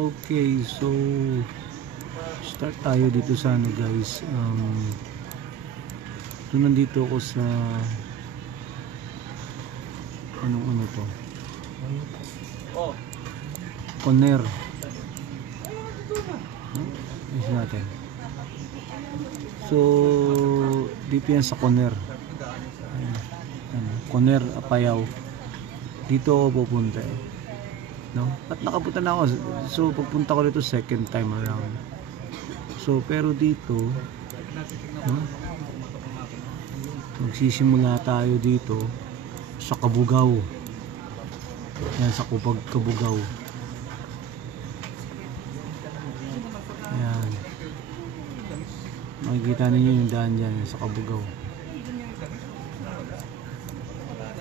Okay, so start tayo dito sa ano guys. So nandito ako sa ano to? Conair. Ayos natin. So dito yan sa Conair. Conair, Apayao. Dito ako pupunta eh. No? At nakapunta na ako. So pagpunta ko dito second time around. So pero dito magsisimula tayo dito sa Kabugao. Yan sa Kabugao. Ayan. Makikita ninyo yung daan dyan sa Kabugao.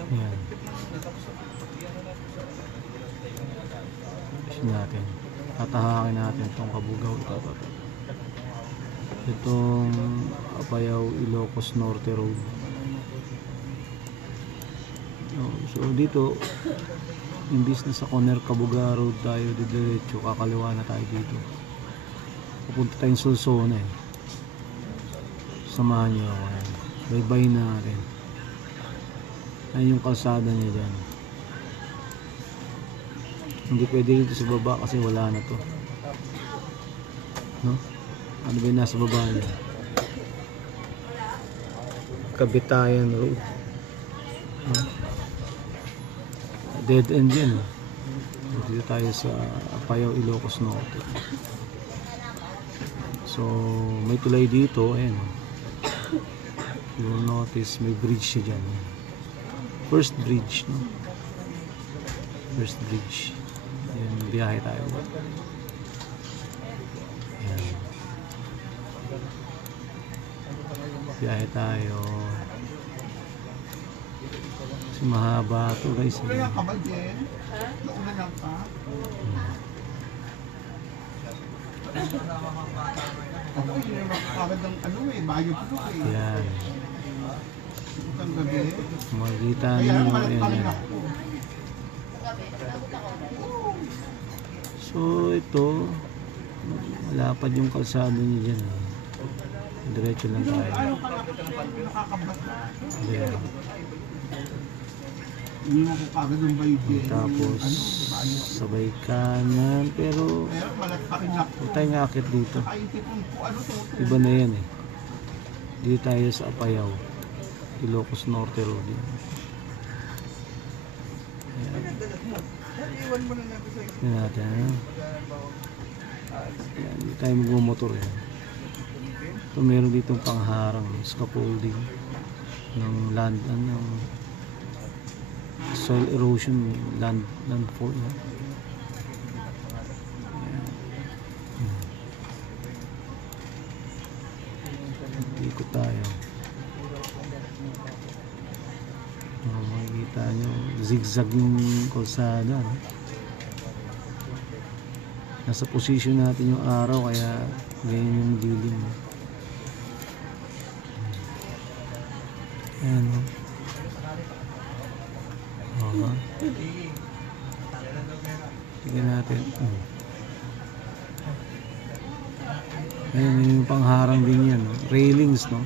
Ayan. Natin tatahakin natin itong Kabugao, itong Apayao Ilocos Norte Road. So dito imbis na sa Conair Kabugao Road tayo diretso, kakaliwa na tayo dito, pupunta tayong Solsona eh. Samahan nyo ako, bye bye natin. Ayun yung kalsada niya dyan. Hindi pwede dito sa baba kasi wala na to, no? Ano ba yung nasa baba niya? Kabitayan Road, no? Dead end yan. Dito tayo sa Apayao Ilocos Norte. So may tulay dito, ayan. You will notice may bridge siya dyan. First bridge, no? First bridge. Ayan, biyahe tayo. Ayan. Biyahe tayo. Kasi mahaba ito guys. Kaya ka ba din? Nauna lang ka? Ako hindi naman makakagad ng ano eh, bayo po eh. Ayan. Itang gabi. Makikita ninyo. Ayan. So ito, malapad yung kalsada niya dyan. Diretso lang tayo. Ayan. Hindi mo kagad ng bayo din. Tapos sabay kanan, pero huwag tayong akit dito. Iba na yan eh. Dito tayo sa Apayao Ilocos Norte Road. Ayan. Yan natin. Ayan, dito tayo magmumotor yan. Ito meron dito pangharang, scaffolding ng land, ng soil erosion, landfall. Ikot tayo. Makikita nyo zigzag yung kalsada, no? Nasa position natin yung araw kaya ganyan yung dilim, no? Ayan, no? Tingnan natin. Ayan yung pangharang din yan, no? Railings, no?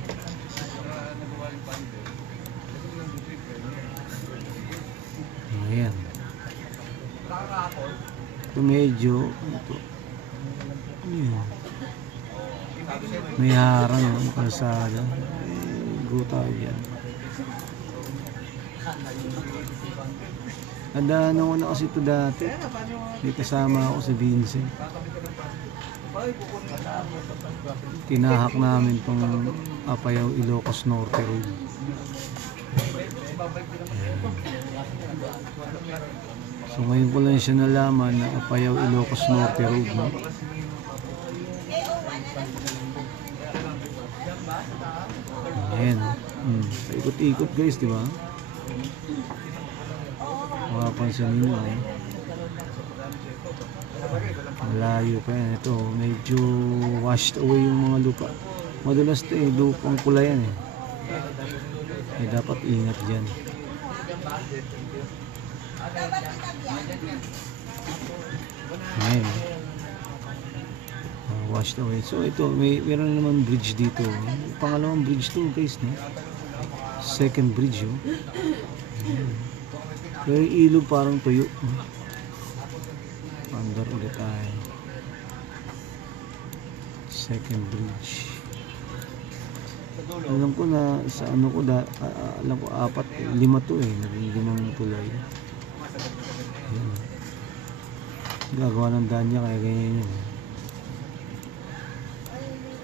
Ayan. Ito medyo ito. Ayan. May harang yung kalsada. Go tayo yan. Nadaanan ko na kasi ito dati. May kasama ako si Vincent. Tinahak namin tong Apayao Ilocos Norte Road. So ngayon ko lang siya nalaman na Apayao Ilocos Norte Road, no? Ayan. Ikot-ikot guys, di ba? Mapapansin nyo, eh. Malayo pa yan. Ito, medyo washed away yung mga lupa. Madalas ito eh, lupang pula yan eh. Dapat ingat dyan. Ayan. washed away. So ito, meron na naman bridge dito. Pangalawang bridge to guys, no? Second bridge, oh. Pero yung ilog parang tuyo. Under ulit tayo. Second bridge. Alam ko na sa ano ko alam ko 4, 5 to eh. Naging 5 tulay. Ayan. Gagawa ng daan niya kaya ganyan yun.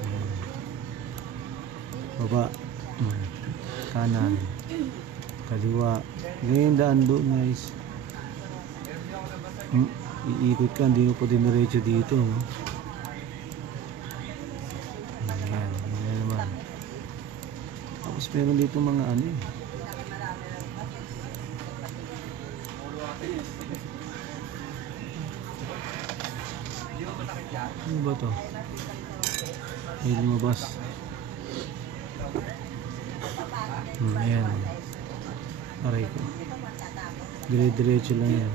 Ayan. Baba. Kanan. Kaliwa. Ganyan daan doon guys. Iikot ka, hindi mo pa diniretso dito. Ayan. Ayan naman. Tapos meron dito mga ano eh. Ano ba to? Ay lumabas. Ayan. Aray ko. Dire-diretso lang yan.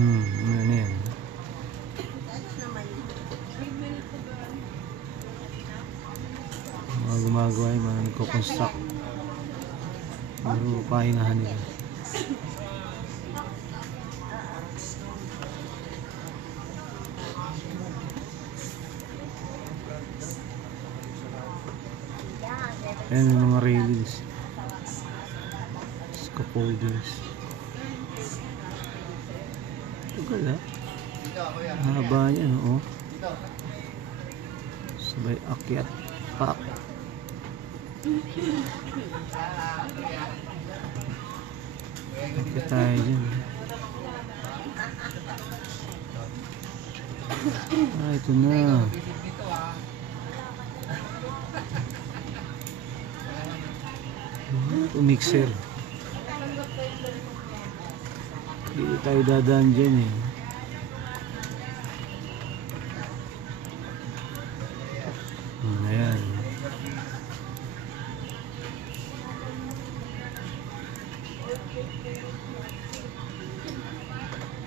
Ano yan? Mga gumagawa yung mga nagko-construct. Pero pahingahan nila. Ayan yung mga railings. Scaffoldings. Tagal ha. Haba niya no. Sabay akyat pa. Akyat tayo dyan. Ito na. Ito mixer. Dito tayo dadaan dyan eh. Ayan.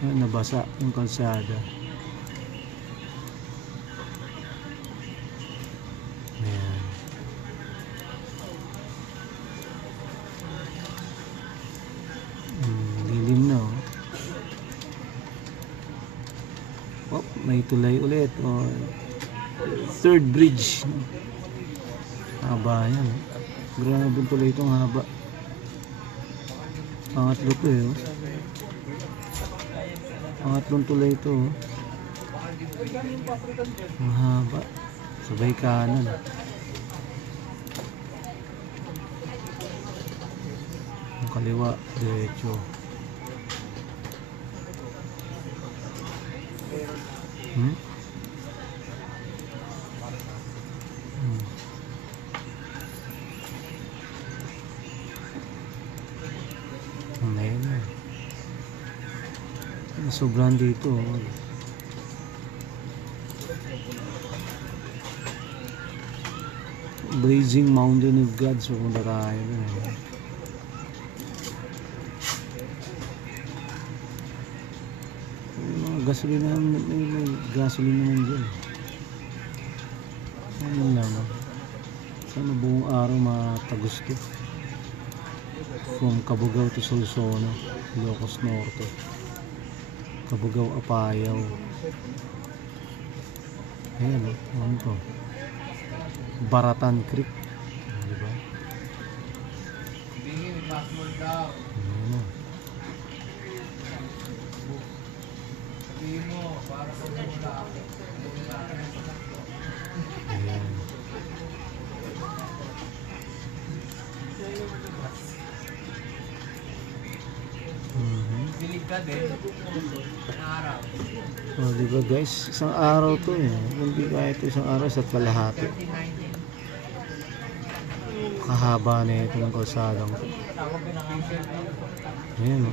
Ayan, nabasa yung kalsada. Ayan. Lilim na oh. Oh, may tulay ulit. Oh. Third bridge. Haba yan. Grabe tulay itong haba. Pangatlo to eh. Pangatlong tulay ito. Ang haba. Sabay kanan. Ang kaliwa, diretso. Ayan na. Sobrang dito. Blazing Mountain of God. So kung tayo na. May mga gasolina. May gasolina naman dyan. Ano lang. Sana buong araw matagusto. From Cabugao to Solsono, Ilocos Norte, Cabugao, Apayao. Ayan o, ano to? Baratan Creek. Diba? Ayan o. Ayan. Oh, diba guys, isang araw to eh. Hindi kaya ito isang araw sa kalahati. Kahaba na ito ng kalsadang to. Ayan o.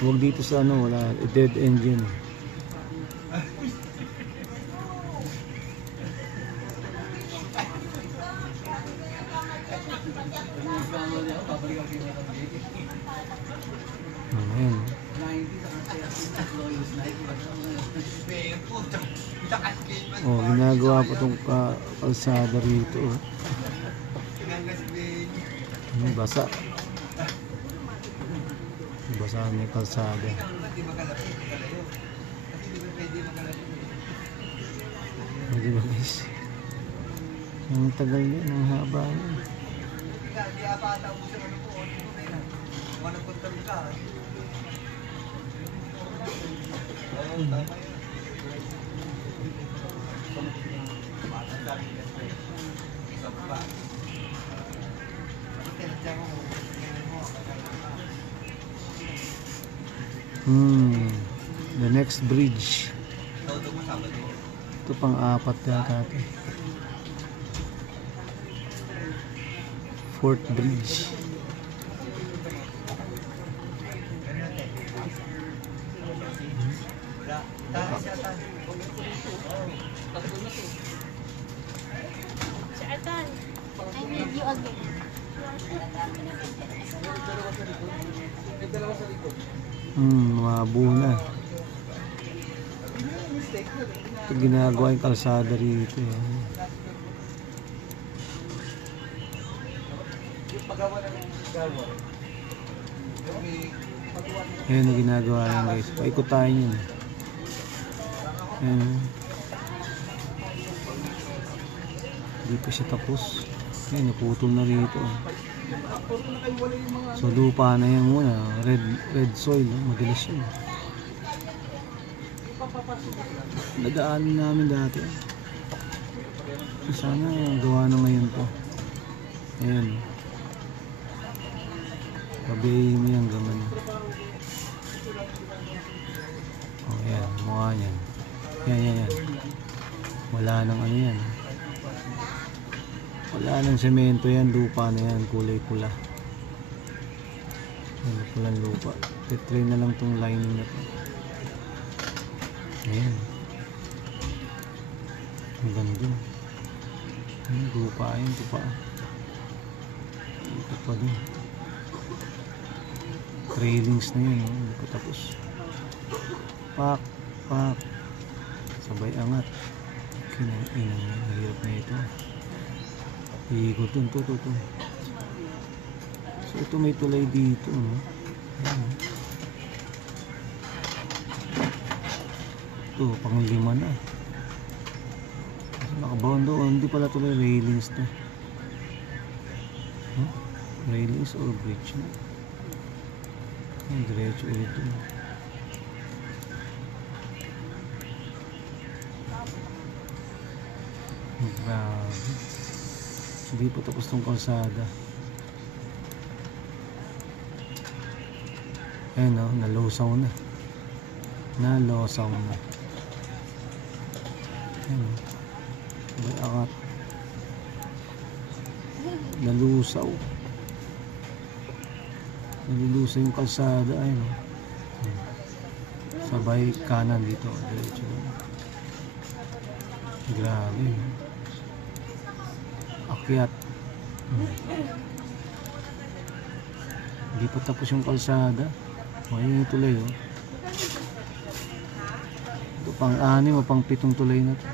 Huwag dito sa ano, wala, dead end yun eh. Ayan. Oh, ginagawa pa tong kalsada rito. Oh. Basa. Basa na yung kalsada. Hindi ba guys? Ang tagal din, ang haba yun. The next bridge. Ito pang-apat yata ito. Fourth bridge. Si Atan, I need you again. Mabuo na. Ito ginagawa yung kalsada rito. Ayan ang ginagawa yan guys. Paikot tayo yun. Ayan. Hindi pa siya tapos. Ayan, naputol na rito. So lupa na yan muna. Red soil. Madalas yun. Nadaanan namin dati. Sana gawa na ngayon to. Ayan. Pabayin mo yung gaman. Oh, ayan. Mukha yan. Yan. Wala nang ano yan. Wala nang semento yan. Lupa na yan. Kulay pula. Pulang lupa. Tetry na lang tong lining na to. Ayan. Ang ganda. Lupa yan. Ito pa. Ito pa din. Trailings na yun. Hindi pa tapos. Pak. Sabay angat. Hirap na ito. Iikot yun. Ito. So ito may tulay dito. No? Ayan. Ito pang-5 na. Nakabawan doon. Hindi pala tulay. Railings na. Huh? Railings or bridge na. Ayan, diretso ulit doon. Grabe. Hindi pa tapos tong kalsada. Ayan o, nalosaw na. Ayan o. Sabay akat. Nalulusaw yung kalsada. Ayan o. Sabay kanan dito. Diretso doon. Grabe. Akyat. Hindi pa tapos yung kalsada. Ayun yung tulay oh. Ito pang-6 o pang-7 tulay na to.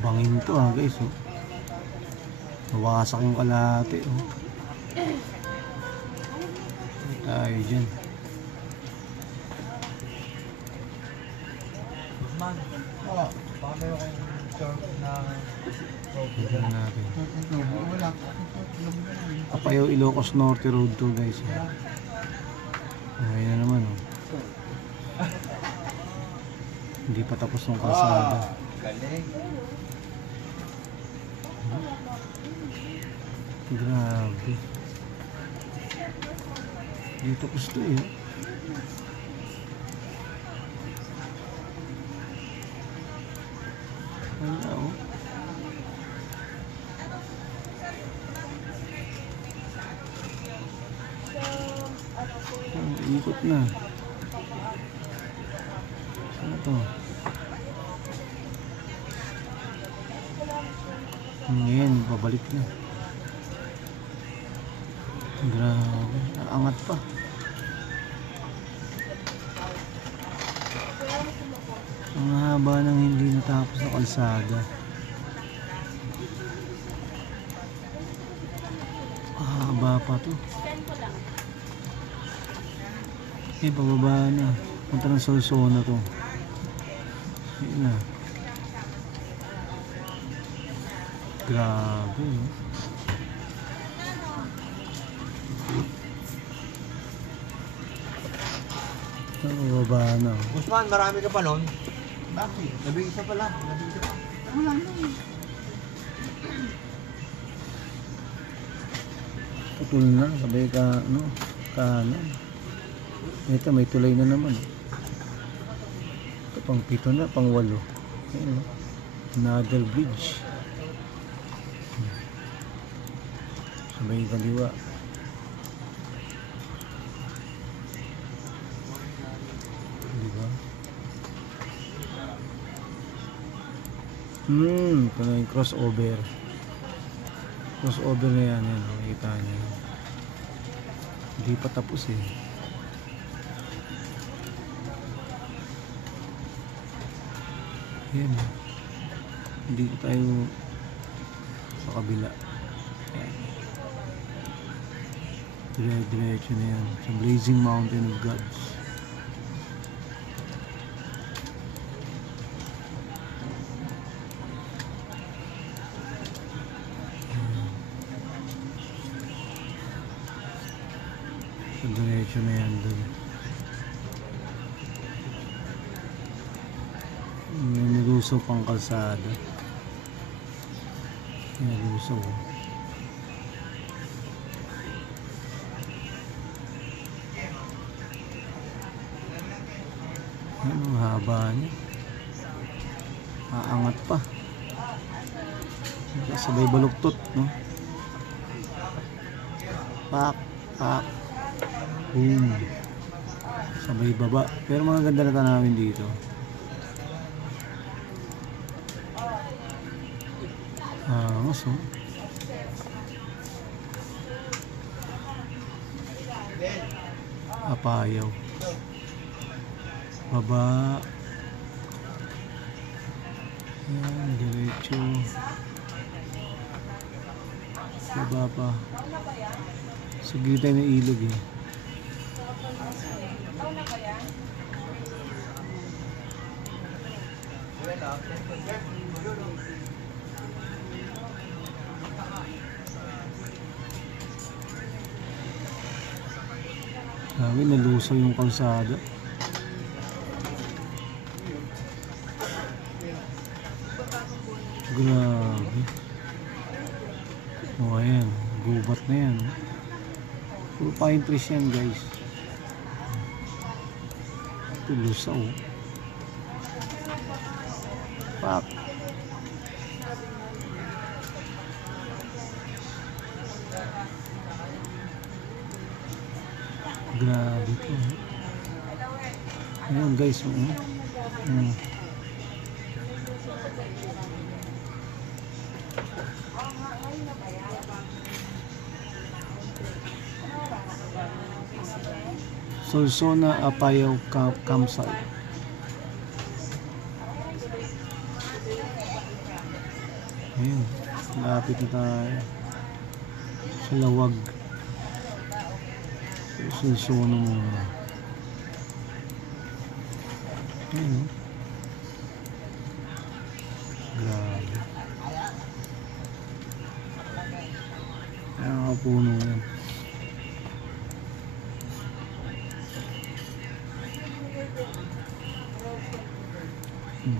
Bangin to guys oh. Nawasak yung kalahati oh. Tayo dyan. Tignan natin. Apayaw Ilocos Norte Road to guys. Ngayon na naman oh. Hindi pa tapos ng kalsada. Grabe. Hindi tapos to eh. Wala oh. Ikot na. Saan to. Ngayon, babalik na. Grabe, angat pa. Ang haba ng hindi natapos na kalsada. Haba pa to. Pababa na. Punta ng Solsona to. Yun na. Grabe, no? Pababa na. Usman, marami ka pa nun? Bakit? Labing-isa pala. Labing-isa pa. Wala na eh. Putol na. Sabay ka, ano, kanan. Ito, may tulay na naman. Ito, pang 7 na, pang 8. Ayun, no? Another bridge. Sabay kaliwa. Diba? Ito na yung crossover. Crossover na yan. Yan, makikita niya. Hindi pa tapos eh. Yan. Hindi tayo sa kabila. Yan. Dire-diretso na yan. Sa Blazing Mountain of Gods. Sa diretso na yan dun. May nilusaw pang kalsada. Nilusaw. Ano ang haba niya. Aangat pa. Sabay baluktot, no? Pak, pak. Boom. Sabay baba. Pero mga ganda na tanawin dito. Angas, oh. Apayaw. Baba. Yan, diretso. Baba pa. Sa gilid ng ilog eh. Grabe, nalusaw yung kalsada. Grabe. O ayan, gubat na yan. Puro pine trees yan, guys. Ito lusaw. Pak. Grabe to. Ayan guys, Solsona Apayaw Campsite. Ayan, lapit na tayo sa lawag. Solsona muna. Ayan, grabe. Ayan, nakapuno yan.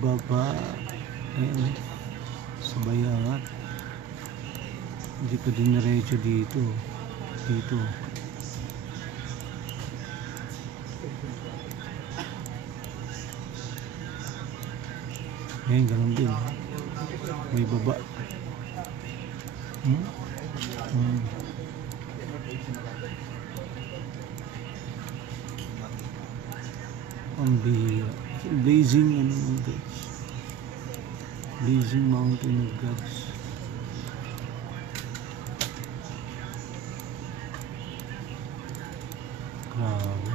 Baba. Ayan, sabay angat. Hindi pa din diretso dito. Dito. Ayan, ganun din. May baba. Ang bihira. Blazing ano ng gods. Blazing mountain of gods. Grabe.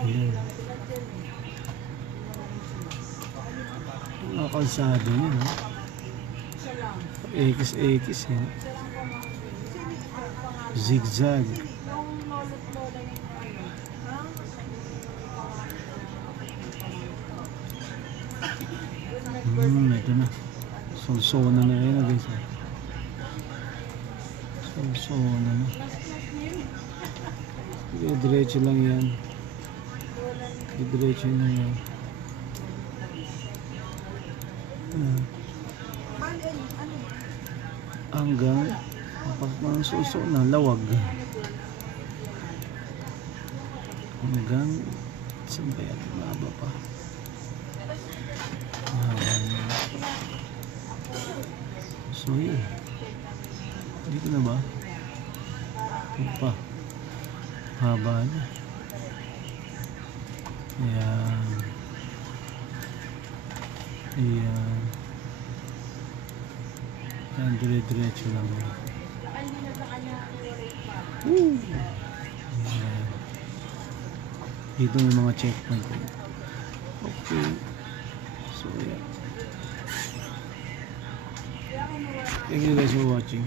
Ayan. Mga kalsado niya, no? X eh. Zigzag. Ito na. Solsona na yun, guys. Solsona na. Diretso lang yan. Diretso na yan. Hanggang mga suso na lawag. Hanggang saan ba yan? Mahaba pa. Mahaba na. So yun. Dito na ba? Ito pa. Haba na. Ayan. Ayan. Ayan, dire-diretso lang. Ayan. Dito may mga checkpoint. Okay. So, yeah. Thank you guys for watching.